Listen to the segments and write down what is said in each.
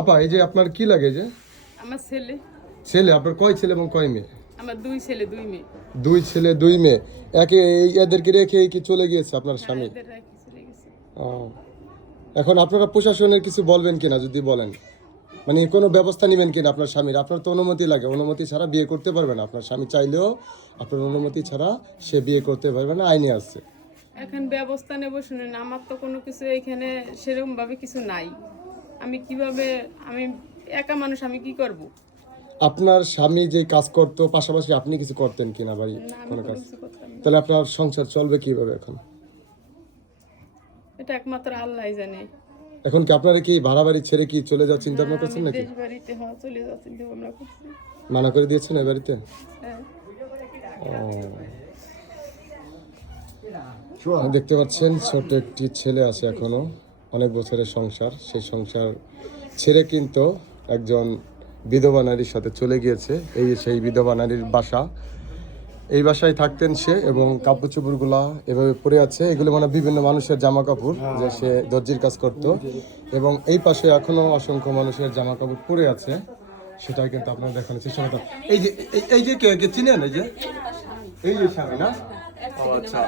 আপা এই যে আপনার কি লাগে যে? আমার ছেলে। ছেলে? আপনার কয় ছেলে এবং কয় মেয়ে? আমার 2 ছেলে 2 মেয়ে। 2 ছেলে 2 মেয়ে। এদেরকে রেখে কি চলে গিয়েছে আপনার স্বামী? এদের রেখে চলে গেছে। ও। এখন আপনারা প্রশাসনের কিছু বলবেন কিনা যদি বলেন? মানে কোনো ব্যবস্থা নেবেন কিনা আপনার স্বামীর? আপনার তো অনুমতি লাগে, অনুমতি ছাড়া বিয়ে করতে পারবে না। আপনার স্বামী চাইলেও আপনার অনুমতি ছাড়া সে বিয়ে করতে পারবে না, আইনে আছে। এখন ব্যবস্থা নেব শুনেন, আমার তো কোনো কিছু এখানে সেরকম ভাবে কিছু নাই। আমি কিভাবে, আমি একা মানুষ, আমি কি করব? আপনার স্বামী যে কাজ করতো পাশাপাশি আপনি কিছু করতেন কিনা ভাই? না, আমি কোনো কোনো কাজ? কিছু করতাম না। তাহলে আপনার সংসার চলবে কিভাবে এখন? এটা একমাত্র আল্লাহই জানে। এখন কি আপনারা কি ভাড়া বাড়ি ছেড়ে কি চলে যাওয়ার চিন্তা ভাবনা আমি করছেন নাকি? দেশ বাড়িতে চলে যাচ্ছি, আমরা করছি। মানা করে দিয়েছেন এই বাড়িতে? হ্যাঁ। দেখতে পাচ্ছেন ছোট একটি ছেলে আছে, এখনো অনেক বছরের সংসার, সেই সংসার ছেড়ে কিন্তু একজন বিধবা নারীর সাথে চলে গিয়েছে। এই সেই বিধবা নারীর বাসা, এই বাসায় থাকতেন সে, এবং কাপড় চোপড়গুলা এভাবে পড়ে আছে। এগুলো মানে বিভিন্ন মানুষের জামা কাপড়, যে সে দর্জির কাজ করত। এবং এই পাশে এখনো অসংখ্য মানুষের জামা কাপড় পড়ে আছে, সেটা কিন্তু আপনারা দেখানোর চেষ্টা করতাম। এই যে কে চিনেন? এই যে স্বামী না? ও আচ্ছা,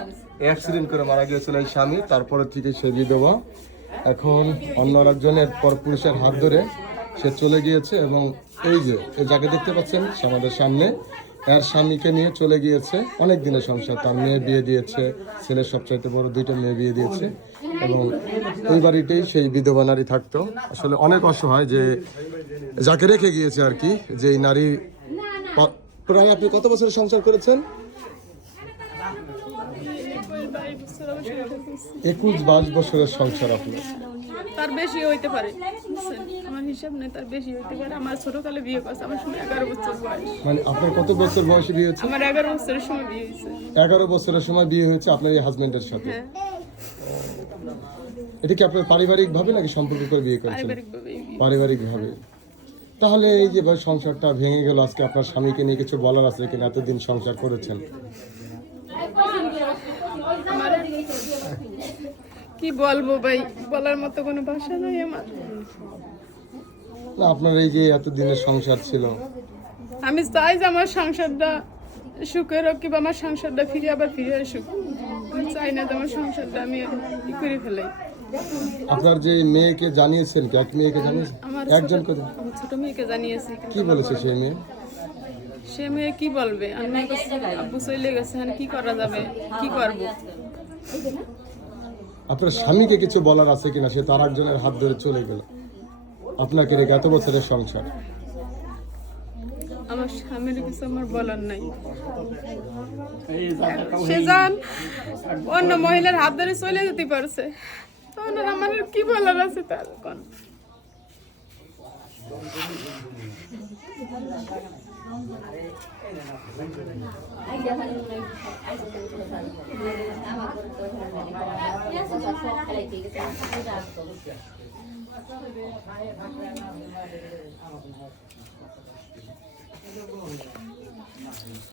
অ্যাক্সিডেন্ট করে মারা গিয়েছিল এই স্বামী, তারপরে থেকে সে বিধবা। এখন অন্য একজনের পর পুরুষের হাত ধরে সে চলে গিয়েছে। এবং এই যে যাকে দেখতে পাচ্ছেন আমাদের সামনে, এর স্বামীকে নিয়ে চলে গিয়েছে। অনেক দিনের সংসার, তার মেয়ে বিয়ে দিয়েছে, ছেলের সবচাইতে বড় 2টা মেয়ে বিয়ে দিয়েছে। এবং ওই বাড়িতেই সেই বিধবা নারী থাকতো। আসলে অনেক অসহায়, যে যাকে রেখে গিয়েছে আর কি, যে এই নারী। প্রায় আপনি কত বছরের সংসার করেছেন? 21-22 বছরের সংসার আপনার। তার বেশি হইতে পারে, বুঝছেন? আমার হিসাব নেই, তার বেশি হইতে পারে। আমার ছোটকালে বিয়ে করছে, আমার সময় 11 বছর বয়স। মানে আপনার কত বছর বয়সে বিয়ে হয়েছে? আমার 11 বছরের সময় বিয়ে হয়েছে। 11 বছরের সময় বিয়ে হয়েছে আপনার এই হাজবেন্ডের সাথে? হ্যাঁ। এটা কি আপনার পারিবারিক ভাবে নাকি সম্পর্ক করে বিয়ে করেছেন? পারিবারিকভাবেই বিয়ে। পারিবারিক ভাবে। তাহলে এই যে ভাই সংসারটা ভেঙে গেল, আজকে আপনার স্বামীকে নিয়ে কিছু বলার আছে কিনা? এতদিন সংসার করেছেন। আমার কি বলবো ভাই, বলার মতো কোনো ভাষা নাই আমার। না, আপনার এই যে এতদিনের সংসার ছিল, আমি চাই যে আমার সংসারটা সুখের হোক, কিংবা আমার সংসারটা আবার ফিরে আসুক। আমি চাই না যে আমার সংসারটা আমি ই করে ফেলাই। আপনার যে মেয়েকে জানিয়েছেন কি? এক মেয়েকে জানিয়েছেন? আমার একজন কথা আমার ছোট মেয়েকে জানিয়েছি, কিন্তু কি বলেছে সেই মেয়ে? সে মেয়ে কি বলবে? আমি আব্বু চলে গেছে, কি করা যাবে, কি করব? আপনার স্বামীকে কিছু বলার আছে কিনা? সে তার একজনের হাত ধরে চলে গেল, আপনাকে রেখে, এত বছরের সংসার। আমার স্বামীর কিছু আমার বলার নাই। সে যান অন্য মহিলার হাত ধরে চলে যেতে পারছে, তখন আর আমার কি বলার আছে তার? কোন